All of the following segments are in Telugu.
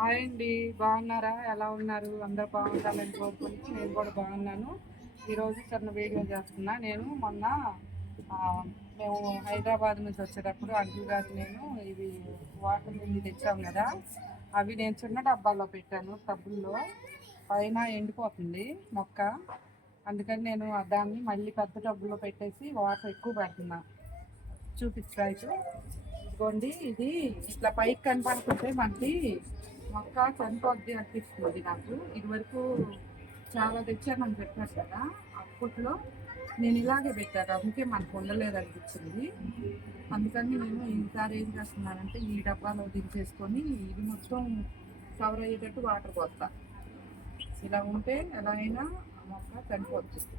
హాయ్ అండి బాగున్నారా? ఎలా ఉన్నారు? అందరు బాగుండాలని కోరుకుని నేను కూడా బాగున్నాను. ఈరోజు చిన్న వీడియో చేస్తున్నా. నేను మొన్న మేము హైదరాబాద్ నుంచి వచ్చేటప్పుడు అంకుల్ గారు నేను ఇవి వాటర్ మిల్లి తెచ్చాం కదా అవి నేను చిన్న డబ్బాల్లో పెట్టాను టబ్బుల్లో. పైన ఎండిపోతుంది మొక్క. అందుకని నేను దాన్ని మళ్ళీ పెద్ద డబ్బులో పెట్టేసి వాటర్ ఎక్కువ పెడుతున్నా. చూపించరా ఇటు ఇదిగోండి ఇది ఇట్లా పైకి కనపడుతుంటే మనకి మొక్క చనిపోద్ది అనిపిస్తుంది నాకు. ఇదివరకు చాలా చాలా తెచ్చానని పెట్టారు కదా. అప్పట్లో నేను ఇలాగే పెట్టాను. అందుకే మనకు ఉండలేదు అనిపించింది అందుకని నేను ఈసారి ఏం చేస్తున్నానంటే ఈ డబ్బాలో దించేసుకొని ఇది మొత్తం కవర్ అయ్యేటట్టు వాటర్ పోస్తా. ఇలా ఉంటే ఎలా అయినా ఆ మొక్క చనిపోతుంది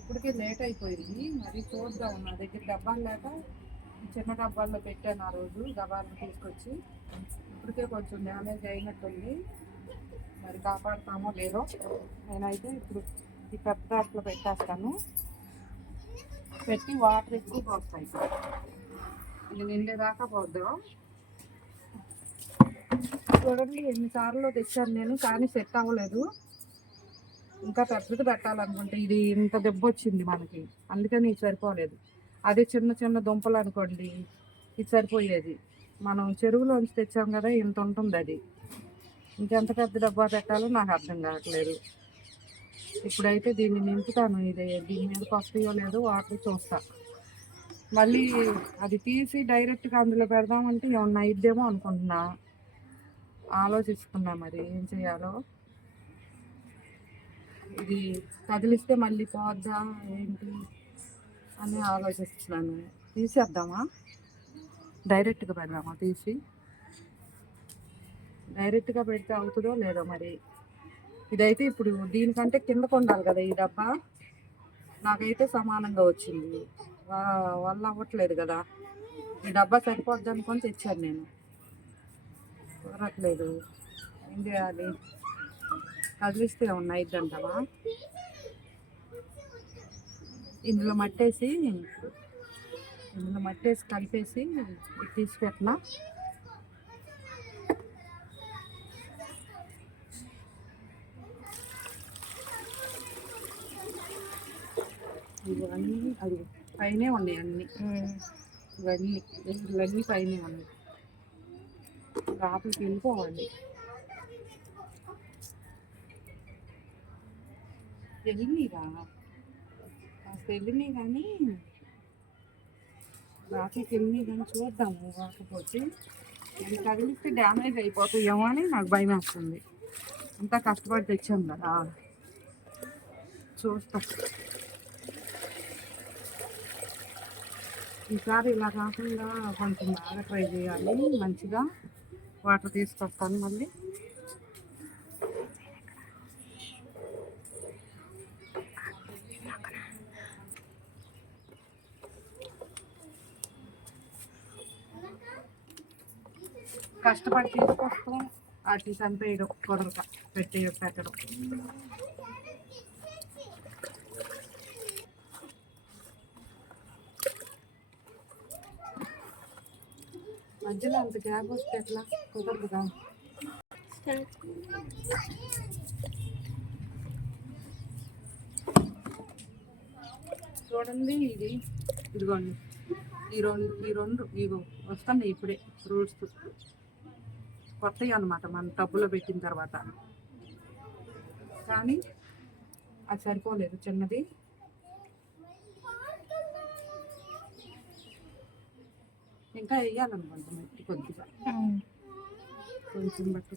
ఇప్పటికే లేట్ అయిపోయింది. మరి చూద్దాం నా దగ్గర డబ్బాలు లేక చిన్న డబ్బాల్లో పెట్టాను ఆ రోజు డబ్బాలను తీసుకొచ్చి. ఇప్పటికే కొంచెం డ్యామేజ్ అయినట్టుంది. మరి కాపాడుతామో లేదో నేనైతే ఇప్పుడు ఈ పెద్ద దాంట్లో పెట్టేస్తాను. పెట్టి వాటర్ ఎక్కువ పోస్తాయి. ఇది నిండేదాకా పోద్దాం. చూడండి ఎన్నిసార్లు తెచ్చాను నేను కానీ సెట్ అవ్వలేదు. ఇంకా పెద్దది పెట్టాలనుకుంటే ఇది ఇంత దెబ్బ వచ్చింది మనకి. అందుకని సరిపోలేదు. అదే చిన్న చిన్న దుంపలు అనుకోండి ఇది సరిపోయేది. మనం చెరువులోంచి తెచ్చాం కదా ఇంత ఉంటుంది అది. ఇంకెంత పెద్ద డబ్బా పెట్టాలో నాకు అర్థం కావట్లేదు. ఇప్పుడైతే దీన్ని నింపుతాను ఇది దీని మీద పస్తయో లేదో వాటర్ చూస్తా. మళ్ళీ అది తీసి డైరెక్ట్గా అందులో పెడదామంటే ఏమన్నా ఇద్దేమో అనుకుంటున్నా. ఆలోచిస్తున్నా మరి ఏం చేయాలో. ఇది కదిలిస్తే మళ్ళీ పోద్దా ఏంటి? అని ఆలోచిస్తున్నాను. తీసేద్దామా? డైరెక్ట్గా పెడదామా? తీసి? డైరెక్ట్గా పెడితే అవుతుందో లేదో మరి. ఇదైతే ఇప్పుడు దీనికంటే కిందకు ఉండాలి కదా ఈ డబ్బా. నాకైతే సమానంగా వచ్చింది. వల్ల అవ్వట్లేదు కదా. ఈ డబ్బా సరిపోద్ది అనుకొని తెచ్చాను నేను. కుదరట్లేదు. ఏం చేయాలి? కదిలిస్తే ఉన్నాయి అంటావా ఇందులో మట్టేసి ఇందులో మట్టేసి కలిపేసి తీసి పెట్టినా ఇవన్నీ అది పైనే ఉన్నాయి అన్ని. ఇవన్నీ ఇవన్నీ పైనే ఉన్నాయి. లోపలికి వెళ్ళిపోవాలి. వెళ్ళినీరా కాస్త కానీ రాత్రి వెళ్ళినాయి కానీ చూద్దాము కాకపోతే నేను తగిలిస్తే డ్యామేజ్ అయిపోతాయేమో అని నాకు భయం వేస్తుంది. అంత కష్టపడి తెచ్చాం కదా. చూస్తా. ఈసారి ఇలా కాకుండా కొంచెం బాగా ట్రై చేయాలి. మంచిగా వాటర్ తీసుకొస్తాను మళ్ళీ. కష్టపడి తీసుకొస్తాం వాటిని చంపేయడం కుదరక పెట్టి పెట్టడం. మధ్యలో అంత గ్యాప్ వస్తే ఎట్లా? కుదరదుగా? చూడండి ఇది. ఇదిగోండి. ఈ రెండు ఈ రెండు ఇవి వస్తున్నాయి ఇప్పుడే రూట్స్ కొత్తవి అనమాట మన టబ్బులో పెట్టిన తర్వాత. కానీ అది సరిపోలేదు చిన్నది. ఇంకా వేయాలనుకుంటా మట్టి కొద్దిగా. కొంచెం బట్టి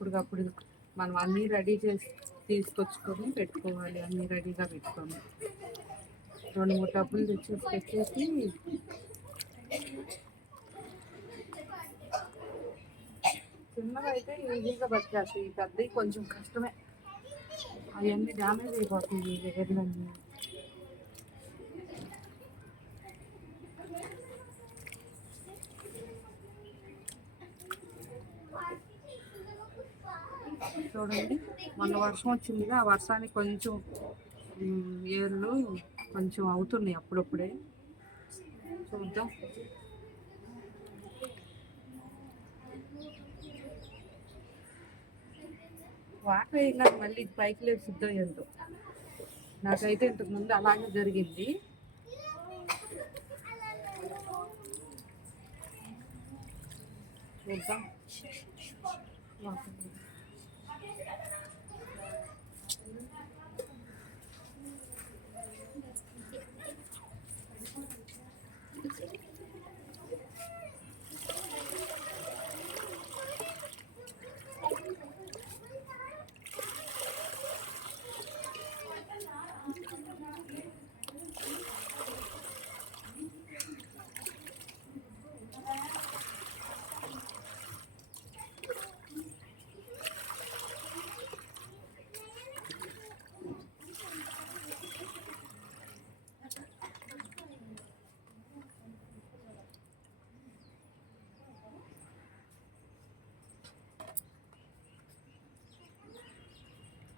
అప్పటికప్పుడు మనం అన్నీ రెడీ చేసి తీసుకొచ్చుకొని పెట్టుకోవాలి. అన్నీ రెడీగా పెట్టుకొని. రెండు మూడు డబ్బులు తెచ్చి తెచ్చేసి చిన్నవి అయితే ఈజీగా బతికేస్తాయి ఈ పెద్దవి కొంచెం కష్టమే. అవన్నీ డ్యామేజ్ అయిపోతుంది ఈ ఎగర్లన్నీ చూడండి మొన్న వర్షం వచ్చిందిగా ఆ వర్షానికి కొంచెం ఏళ్ళు ఏర్లు కొంచెం అవుతున్నాయి అప్పుడప్పుడే. చూద్దాం. వాటర్ వేయగానే మళ్ళీ పైకి లేదు సిద్ధం ఎంతో నాకైతే ఇంతకు ముందు అలాగే జరిగింది. చూద్దాం.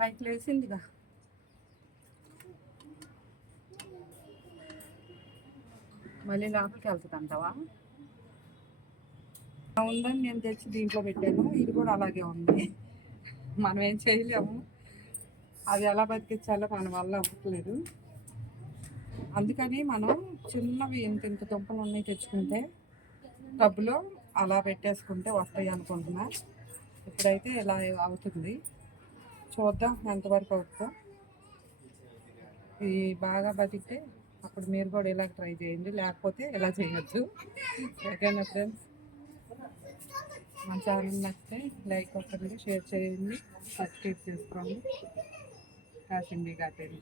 పైకి లేచిందిగా. మళ్ళీ లోపలికి వెళ్తుంది అంటావా ఉందని నేను తెచ్చి దీంట్లో పెట్టాను. ఇది కూడా అలాగే ఉంది. మనం ఏం చేయలేము. అది ఎలా బతికించాలో మన వల్ల అవ్వట్లేదు. అందుకని మనం చిన్నవి ఇంత ఇంత దుంపలు ఉన్నాయి తెచ్చుకుంటే టబ్బులో అలా పెట్టేసుకుంటే వస్తాయి అనుకుంటున్నా. ఇప్పుడైతే ఇలా అవుతుంది. చూద్దాం ఎంతవరకు అవుతుందో. ఇది బాగా బతికితే అప్పుడు మీరు కూడా ఇలా ట్రై చేయండి లేకపోతే ఇలా చేయొచ్చు ఓకేనా ఫ్రెండ్స్? మన ఛానల్ నచ్చితే లైక్ కొట్టండి షేర్ చేయండి సబ్స్క్రైబ్ చేసుకోండి. కాసిండి కాటండి